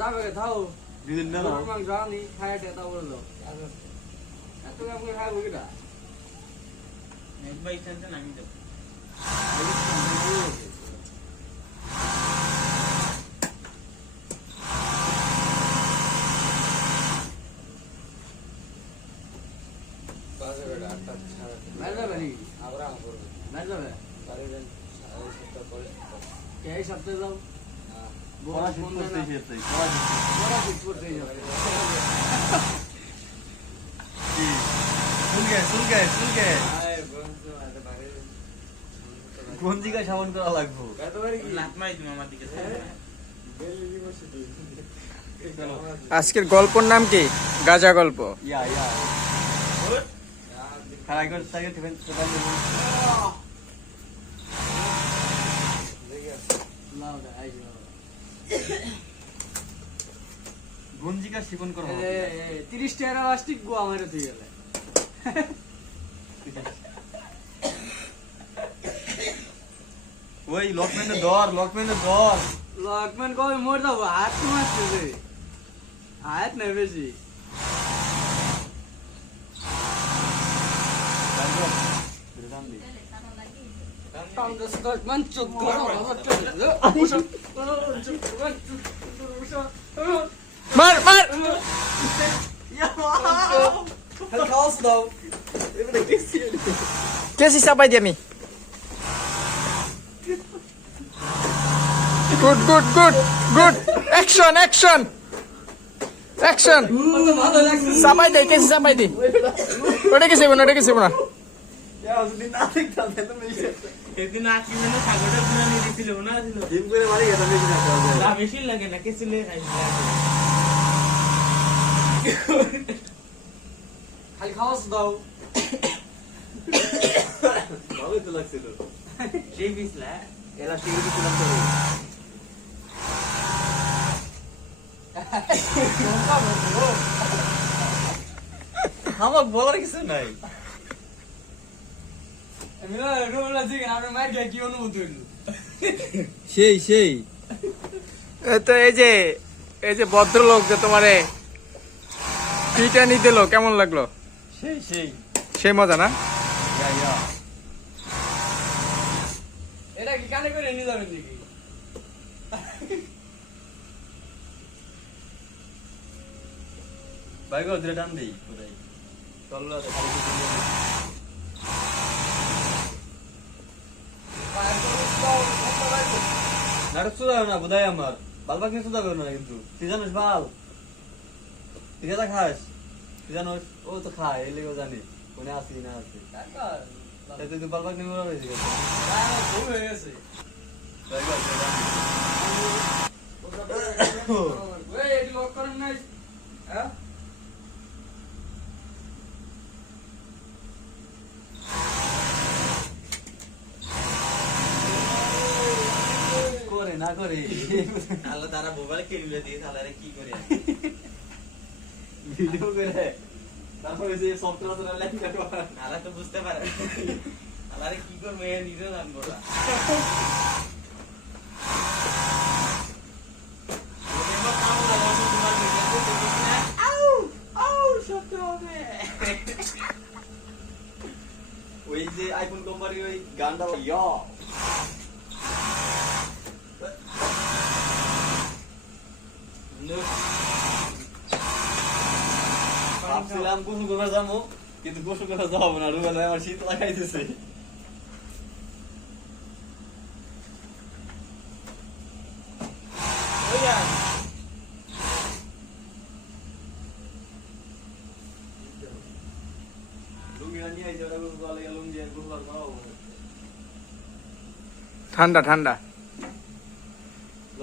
যাবে থাও দিদিন না না মাংস আনি খায় টেতা বলে দাও এত কাম করে খাবো কিনা একবার ইচ্ছা নামি দাও মেরে যাবে নাকি মেরে যাবে এই সপ্তাহে যাও পড়া শেষ করতে এসেছে পড়া শেষ করতে যাবে শুনকে গঞ্জি গায়ে সাবান করা লাগবো লাত মারি তুমি আমার দিকে আজকের গল্পর নাম কি গাজা গল্প ইয়া খারাপ করে থাকে টিফিন গঞ্জিকা শিপন করো 30 টাকা প্লাস্টিক গো আমার তুই গেলে ওই লকম্যানের দর লকম্যান কবে মর যাবো হাত মারছে রে হাত নেই বেশি মার মার কেসি চাপাই দি আমি good good good good action action action চাপাই দে কেসি চাপাই দি ওটা কি সেবো না একদিন আসি মানে সাগরটা পুরা নিয়ে দিছিল না ছিল জিম করে মারি গেছে বেশি না না বেশি লাগে না কেসিলে খালি খাওয়াস দাও ভালোই তো লাগছিল সেই বিসলা এলা শিগগিরই ছিলাম তো আমার বলার কিছু নাই কি অনুভূতি হইল সেই তো এই যে ভদ্রলোক যে তোমারে পিটা নি দিল কেমন লাগলো সেই মজা না ইয়া এটা কি কানে করে নিয়ে যাবেন নাকি ভাই গো ধরে টান দেই পুরাই চললো নাটক শুধাবে না বোধহয় আমার বালবাগ নিয়ে শুধাবে না কিন্তু তুই জানিস বাল তুই কেটা খাস তুই জানোস ও তো খায় এলে ও জানি কোনে আসি না আসি তুই বালবাগ নিয়ে ওরা হয়েছে হয়ে গেছে এটি লক করেন নাই হ্যাঁ করে না করে আল্লাহ তারা মোবাইল কিনলে দিয়ে তাহলে কি করে ভিডিও করে তারপরে যে সফটওয়্যার লেখা আল্লাহ তো বুঝতে পারে আল্লাহ কি করবে নিজেও জানবো না ওই যে আইফোন কোম্পানি ওই গানটা ইয়া ভাবছিলাম গোসল করে যাবো কিন্তু গোসল করে যাবো না রুবেল আমার শীত লাগাইতেছে ঠান্ডা ঠান্ডা ল